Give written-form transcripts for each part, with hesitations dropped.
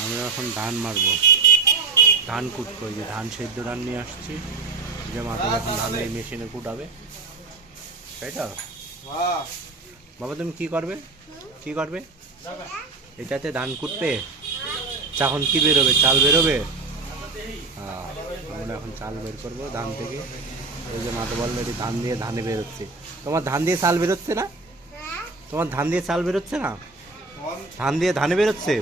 আমরা এখন ধান মারবো, ধান কুটবো। যে ধান সেদ্ধ ধান নিয়ে আসছি, যে মাথা এখন ধান এই মেশিনে কুটাবে, তাই তো? বাবা তুমি কি করবে, কি করবে? এটাতে ধান কুটবে, তখন কি বেরোবে? চাল বেরোবে। হ্যাঁ, আমরা এখন চাল বের করবো ধান থেকে। ওই যে মাথা বললো ধান দিয়ে ধানে বেরোচ্ছে। তোমার ধান দিয়ে চাল বেরোচ্ছে না? তোমার ধান দিয়ে চাল বেরোচ্ছে না? ধান দিয়ে ধানে বেরোচ্ছে।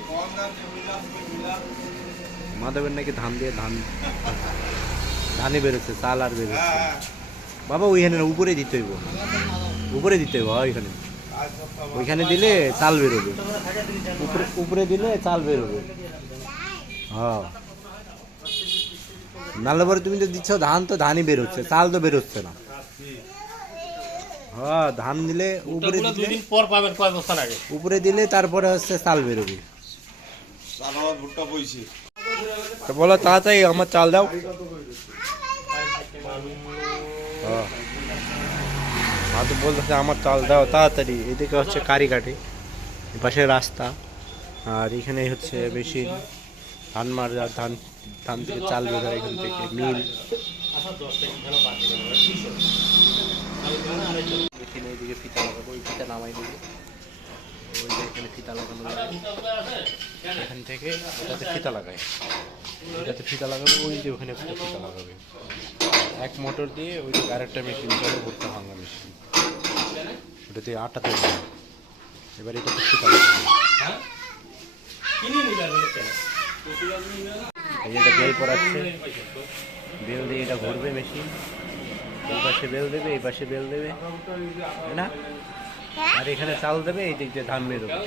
মাধবের নাকি ধান দিয়ে ধানে বেরোচ্ছে, চাল আর বেরোচ্ছে। বাবা ওইখানে উপরে দিতে হইব, উপরে দিতে হইব। ওইখানে ওইখানে দিলে চাল বেরোবে, উপরে উপরে দিলে চাল বেরোবে। হ্যাঁ, নাহলে পরে তুমি তো দিচ্ছ ধান, তো ধানই বেরোচ্ছে, চাল তো বেরোচ্ছে না। হ্যাঁ, ধান দিলে উপরে দিলে পর পাবেন, কয় বছর আগে উপরে দিলে তারপরে হচ্ছে চাল বেরোবে। তো বলো তাড়াতাড়ি আমার চাল দাও। মা তো বলতেছে আমার চাল দাও তাড়াতাড়ি। এদিকে হচ্ছে কারিঘাটি, পাশে রাস্তা, আর এখানে হচ্ছে মেশিন ধান মারা, ধান ধান থেকে চাল বের হয় এখান থেকে মিল। মেশিনে এদিকে ফিতা লাগাবো, ওই ফিতা নামাই দেবো, ওই যে এখানে ফিতা লাগানো লাগে, এখান থেকে ওটাতে ফিতা লাগায়, এটাতে ফিতা লাগাবো, ওই যে ওখানে একটা ফিতা লাগাবে। এক মোটর দিয়ে ওই যে আরেকটা মেশিন চলে, ভুট্টা ভাঙা মেশিন, ওটা দিয়ে আটা তৈরি হয়। এবার এটাতে ফিতা লাগাবে। এই যেটা বেল পড়াচ্ছে, বেল দিয়ে এটা ঘুরবে মেশিন, এই পাশে বেল দেবে, এই পাশে বেল দেবে, তাই না? আর এখানে চাল দেবে, এই দিক দিয়ে ধান বেরোবে।